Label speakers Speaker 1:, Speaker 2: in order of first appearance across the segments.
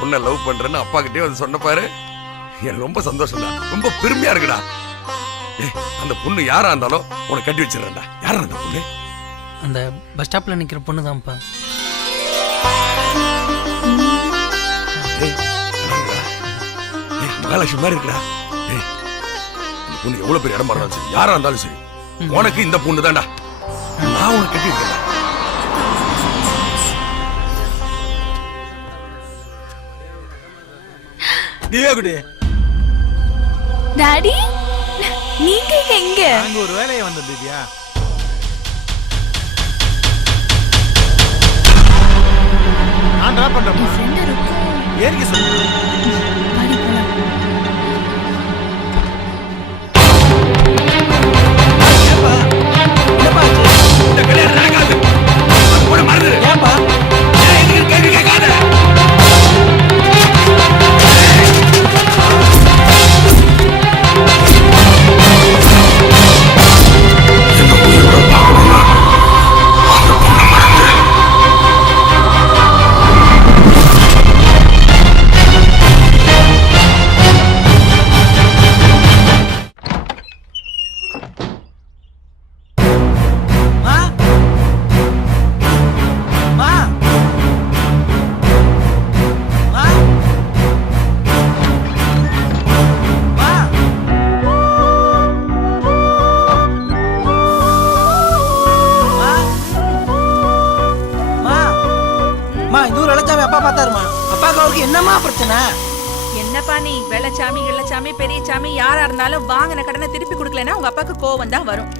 Speaker 1: பொண்ணை லவ் பண்றேன்னு அப்பா கிட்டே வந்து சொன்ன பாரு. எனக்கு ரொம்ப சந்தோஷம்டா. ரொம்ப பெருமையா இருக்குடா. அந்த பொண்ணு யாரா இருந்தாலும் உனக்கு கட்டி வச்சிடறேன்டா. யாரா அந்த பொண்ணு?
Speaker 2: அந்த பஸ் ஸ்டாப்ல நிக்கிற பொண்ணு தான்ப்பா
Speaker 1: மகாலட்சுமி மாதிரி இருக்குடா. பொண்ணு எவ்வளவு பெரிய இடமா இருந்தாலும் சரி யாரா இருந்தாலும் சரி உனக்கு இந்த பொண்ணு தான்டா நான் உனக்கு கட்டி வைக்கிறேன்
Speaker 3: திவ்யா குடி
Speaker 4: டாடி நீங்க எங்க?
Speaker 3: அங்க ஒரு வேலையை வந்த திவ்யா. நான் டிராப் பண்றேன்.
Speaker 4: ஃப்ரெண்ட் இருக்கும்.
Speaker 3: ஏறிக்க சொல்லு.
Speaker 4: போலாம்.
Speaker 1: இந்த கல்யாணம் நடக்காது.
Speaker 2: என்னம்மா பிரச்சனை?
Speaker 5: என்னப்பா நீ வெள்ளச்சாமி வெள்ளச்சாமி பெரியச்சாமி யாரா இருந்தாலும் வாங்கின கடனை திருப்பி கொடுக்கலன்னா உங்க அப்பாக்கு கோவம் தான் வரும்.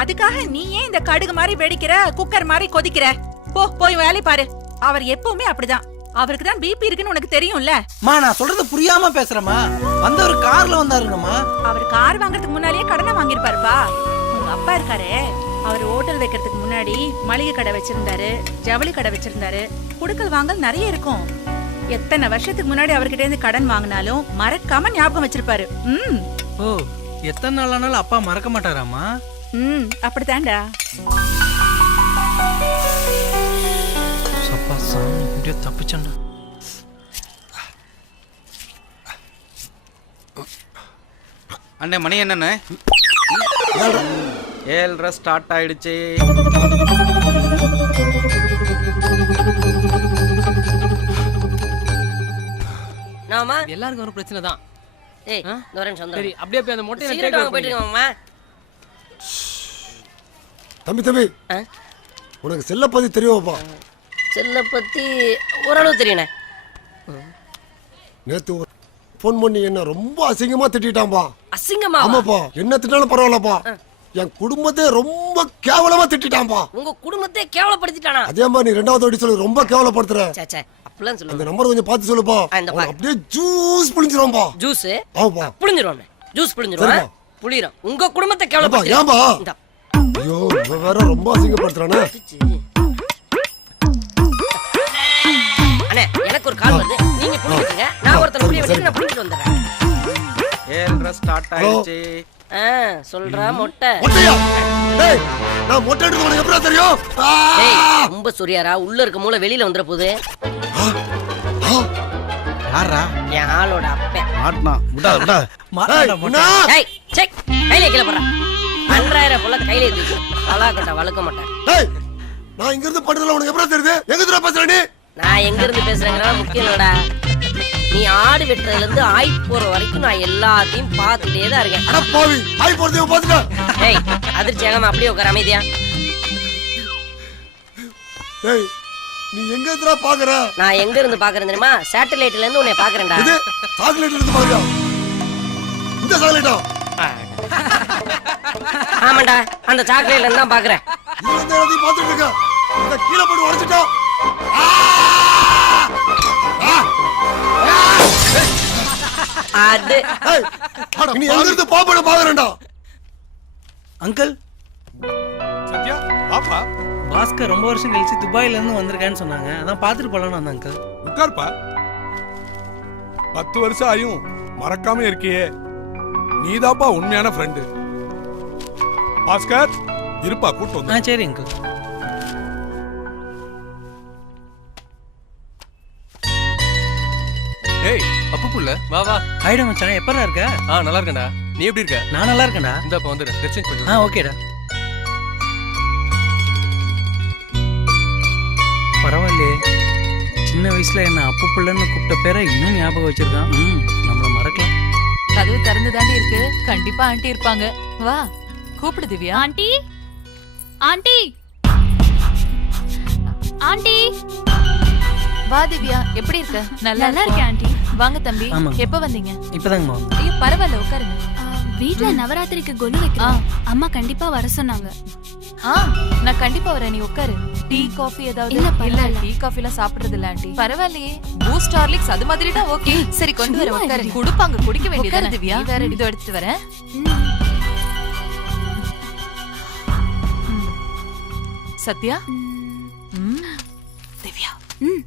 Speaker 5: அதுக்காக நீ ஏன் இந்த கடுகு மாதிரி வெடிக்கிற குக்கர் மாதிரி கொதிக்கிற? போ போய் வேலை பாரு. அவர் எப்பவுமே அப்படிதான். அவருக்கு தான் பிபி இருக்குன்னு உனக்கு தெரியும்ல?
Speaker 2: மா நான் சொல்றது புரியாம பேசுறேம்மா. வந்தவர் கார்ல வந்தாருங்கம்மா.
Speaker 5: அவர் கார் வாங்குறதுக்கு முன்னாடியே கடனை வாங்கியிருப்பாருப்பா. உங்க அப்பா இருக்காரே. அவர் ஹோட்டல் வைக்கிறதுக்கு முன்னாடி மளிகை கடை வச்சிருந்தாரு ஜவுளி கடை வச்சிருந்தாரு. குடுக்கல் வாங்கல் நிறைய இருக்கும். எத்தனை வருஷத்துக்கு முன்னாடி அவர்கிட்ட இருந்து கடன் வாங்கினாலும் மறக்காம ஞாபகம் வச்சிருப்பாரு. ம்.
Speaker 2: ஓ எத்தனை நாள் ஆனாலும் அப்பா மறக்க மாட்டாராமா
Speaker 5: ம் அப்படித்தான்டா.
Speaker 2: அப்பா சாமி இப்படியோ தப்பிச்சண்டா
Speaker 6: அண்ணே மணி என்னண்ணே? ஏழ்ரை ஸ்டார்ட் ஆயிடுச்சு.
Speaker 7: நாமா
Speaker 8: எல்லாருக்கும் ஒரு பிரச்சனை தான்.
Speaker 7: ஏய் வரேன் சொந்தம்
Speaker 8: சரி அப்படியே போய் அந்த மொட்டையை
Speaker 7: சிகரெட் வாங்க போயிட்டு இருக்கோம்மா
Speaker 9: தம்பி தம்பி? உனக்கு செல்ல பத்தி தெரியுமாப்பா
Speaker 7: செல்லை பத்தி ஓரளவு தெரியணே
Speaker 9: நேத்து ஃபோன் பண்ணி என்ன ரொம்ப அசிங்கமா திட்டான்பா
Speaker 7: அசிங்கமா
Speaker 9: ஆமாப்பா. என்ன திட்டாலும் பரவாயில்லப்பா. என் குடும்பத்தை ரொம்ப கேவலமா திட்டான்பா
Speaker 7: உங்க குடும்பத்தை கேவலப்படுத்திட்டானா?
Speaker 9: அதே மாதிரி நீ ரெண்டாவது வாட்டி சொல்லு ரொம்ப கேவலப்படுத்துற. அந்த நம்பர் கொஞ்சம் பார்த்து சொல்லுப்பா.
Speaker 7: பாரு.
Speaker 9: அப்படியே ஜூஸ் புளிஞ்சிருவான்பா
Speaker 7: ஜூஸ்
Speaker 9: ஆமாப்பா
Speaker 7: புளிஞ்சிருவாங்க ஜூஸ்
Speaker 9: சரிப்பா.
Speaker 7: புளிரும் உங்க குடும்பத்தை கேவலப்படுத்தி இந்தா.
Speaker 9: ஐயோ வேற ரொம்ப அசிங்கப்படுத்துறானே.
Speaker 7: அண்ணே எனக்கு ஒரு கால் வருது.
Speaker 6: ஸ்டார்ட் ஆயிடுச்சு
Speaker 7: சொல்றா மொட்டை.
Speaker 9: மொட்டையா? டேய் நான் மொட்டை எடுத்து உனக்கு எப்படி தெரியும்.
Speaker 7: ரொம்ப சொரியாரா? உள்ள இருக்க மூளை வெளியில வந்துற போகுது!
Speaker 6: யாரா
Speaker 7: என் ஆளோட அப்பன்
Speaker 6: மாட்டினா. விடாத விடாத
Speaker 9: ஏய், முன்னா!
Speaker 7: ஏய் செக் கையில கீழே போடுறேன் பன்றாயிரம் போல கையில தூக்கி. பலாக்கட்டை வழுக்க மாட்டேன்
Speaker 9: டேய் நான் இங்க இருந்து பண்றதுல உனக்கு எப்படி தெரியுது? எங்க தூரம் பேசுற நீ?
Speaker 7: நான் எங்க இருந்து பேசுறேங்கிறதா முக்கியம் இல்லடா நீ ஆடு வெட்டுறதுல இருந்து ஆய் போற வரைக்கும் நான் எல்லாத்தையும் பார்த்துட்டே தான் இருக்கேன்.
Speaker 9: அட பாவி ஆய் போறதையும் பாத்துக்க
Speaker 7: ஏய் அதிர்ச்சி ஆகாம அப்படியே உட்கார அமைதியா.
Speaker 9: டேய் நீ எங்க இருந்துடா பாக்குற?
Speaker 7: நான் எங்க இருந்து பாக்குறேன் தெரியுமா? சேட்டலைட்ல இருந்து உன்னை பாக்குறேன்டா.
Speaker 9: இது சாக்லேட் இருந்து பாக்குறியா? இந்த சாக்லேட்டா?
Speaker 7: ஆமாண்டா அந்த சாக்லேட்ல இருந்து தான் பாக்குறேன்.
Speaker 9: எல்லாத்தையும் பாத்துட்டு இருக்க? இந்த கீழே போட்டு உடைச்சிட்டா?
Speaker 7: அது
Speaker 9: நீ எங்க இருந்து பாப்பட பாக்குறேன்டா
Speaker 2: அங்கிள்?
Speaker 3: சத்யா பாப்பா.
Speaker 2: பாஸ்கர் ரொம்ப வருஷம் கழிச்சு துபாயில இருந்து வந்திருக்கேன்னு சொன்னாங்க. அதான் பார்த்துட்டு போலான்னு வந்தேன் அங்கிள்.
Speaker 3: உட்கார்ப்பா. பத்து வருஷம் ஆயும் மறக்காம இருக்கியே. நீதாப்பா உண்மையான ஃப்ரெண்டு பாஸ்கர் இருப்பா கூட்டு வந்து
Speaker 2: ஆ சரி அங்கிள்.
Speaker 8: அப்பு புள்ள. வா வா.
Speaker 2: ஆயிடும் மச்சான் எப்படா இருக்க?
Speaker 8: ஆ நல்லா இருக்கேன்டா. நீ எப்படி இருக்க?
Speaker 2: நான் நல்லா இருக்கேன்டா.
Speaker 8: இந்த இப்ப வந்துடு. ட்ரெஸ் சேஞ்ச்
Speaker 2: ஆ
Speaker 8: பண்ணி
Speaker 2: ஓகேடா. பரவாயில்லையே. சின்ன வயசுல என்ன அப்பு பிள்ளைன்னு கூப்பிட்ட பேரை இன்னும் ஞாபகம் வச்சிருக்கான். ம் நம்மள மறக்கலாம்.
Speaker 10: கதவு திறந்து தாண்டி இருக்கு. கண்டிப்பா ஆண்டி இருப்பாங்க. வா கூப்பிடு திவ்யா.
Speaker 4: ஆண்டி? ஆண்டி? ஆண்டி?
Speaker 10: வா திவ்யா. எப்படி இருக்க?
Speaker 4: நல்லா இருக்கேன் ஆண்டி.
Speaker 10: வாங்க தம்பி.
Speaker 2: ஆமா.
Speaker 10: எப்ப வந்தீங்க?
Speaker 2: இப்பதாங்கம்மா வந்தேன்
Speaker 10: ஐயோ பரவாயில்ல உட்காருங்க.
Speaker 4: வீட்ல நவராத்திரிக்கு கொலு வைக்கிறோம். அம்மா கண்டிப்பா வர சொன்னாங்க.
Speaker 10: ஆ நான் கண்டிப்பா வரேன். நீ உட்காரு. டீ காஃபி ஏதாவது?
Speaker 4: இல்ல, பரவாயில்ல.
Speaker 10: டீ காஃபி எல்லாம் சாப்பிடுறது இல்ல ஆண்டி. பரவாயில்லையே. பூஸ்ட் ஹார்லிக்ஸ் அது மாதிரி தான் ஓகே சரி கொண்டு வர
Speaker 4: சும்மா
Speaker 10: உட்காரு
Speaker 4: இரு.
Speaker 10: குடுப்பாங்க குடிக்க வேண்டியது திவ்யா. வேற இதோ எடுத்துட்டு வரேன் ம். சத்யா? ம். திவ்யா?
Speaker 4: ம்.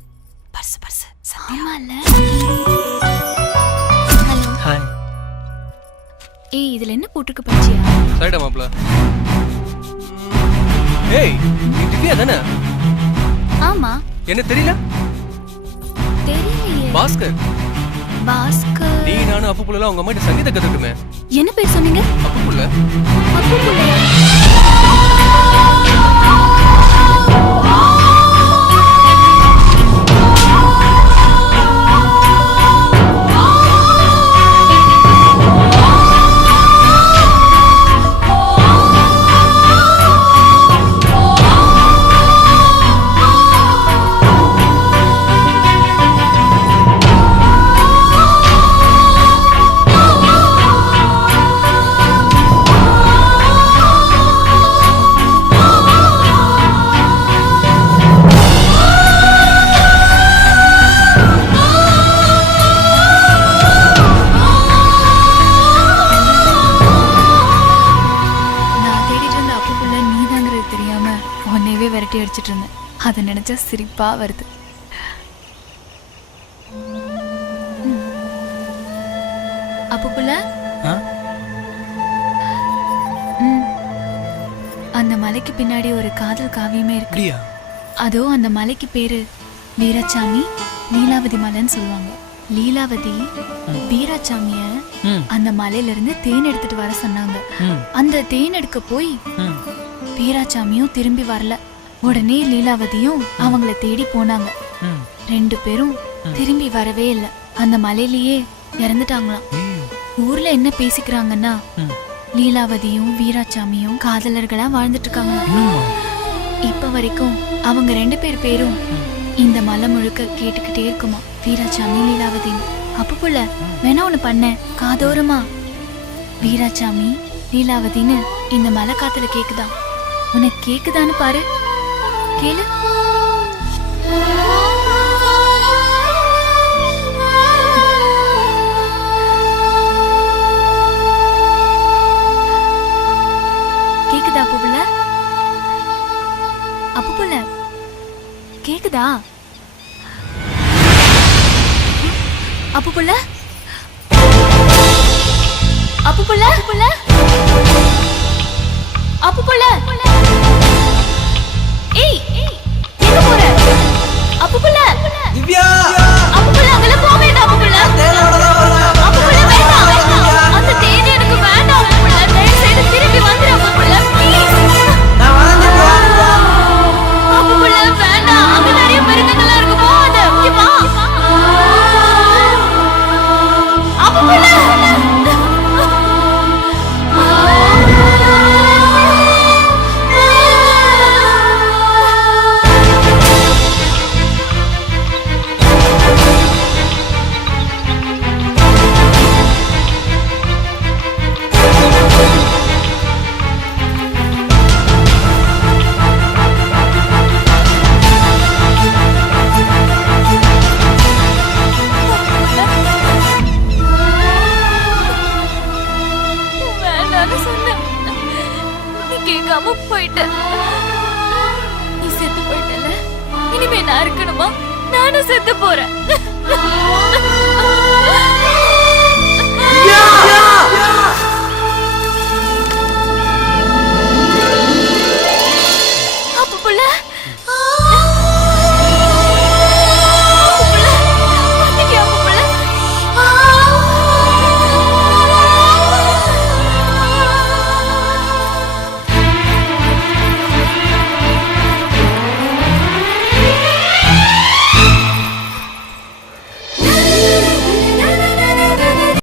Speaker 4: ஆமால. ஹலோ
Speaker 2: ஹாய்
Speaker 4: ஏய் இதுல என்ன போட்டிருக்கு பச்சியா
Speaker 8: சரிடா மாப்ள ஏய் நீ திவ்யா தானே?
Speaker 4: ஆமா.
Speaker 8: என்ன தெரியல?
Speaker 4: தெரியலையே.
Speaker 8: பாஸ்கர்.
Speaker 4: பாஸ்கர்.
Speaker 8: நீ நானும் அப்பு புள்ள உங்க அம்மா சங்கீத கத்துட்டுமே
Speaker 4: என்ன பேர் சொன்னீங்க?
Speaker 8: அப்பு புள்ள
Speaker 4: அப்பு அடிச்சிட்டு இருந்தேன் அதை நினைச்சா சிரிப்பா வருது. அப்பு பிள்ளை. அந்த மலைக்கு பின்னாடி ஒரு காதல் காவியமே இருக்கு. அதோ அந்த மலைக்கு பேரு வீராசாமி லீலாவதி மலைன்னு சொல்லுவாங்க. லீலாவதி வீராசாமிய அந்த மலையில இருந்து தேன் எடுத்துட்டு வர சொன்னாங்க. அந்த தேன் எடுக்க போய் வீராசாமியும் திரும்பி வரல. உடனே லீலாவதியும் அவங்கள தேடி போனாங்க. ரெண்டு பேரும் திரும்பி வரவே இல்ல. அந்த மலையிலேயே இறந்துட்டாங்களாம். ஊர்ல என்ன பேசிக்கிறாங்கன்னா. லீலாவதியும் வீராசாமியும் காதலர்களா வாழ்ந்துட்டு இருக்காங்க இப்ப வரைக்கும் அவங்க ரெண்டு பேர் பேரும் இந்த மலை முழுக்க கேட்டுக்கிட்டே இருக்குமா. வீராசாமி லீலாவதி அப்ப புள்ள வேணா ஒண்ணு பண்ண. காதோரமா. வீராசாமி லீலாவதின்னு இந்த மலை காத்துல கேக்குதா. உனக்கு கேக்குதான்னு பாரு. கேளு கேக்குதா? அப்பு புள்ள அப்பு புள்ள கேக்குதா அப்பு புள்ள அப்பு புள்ள அப்பு நான் இருக்கணுமா? நானும் செத்து போறேன்.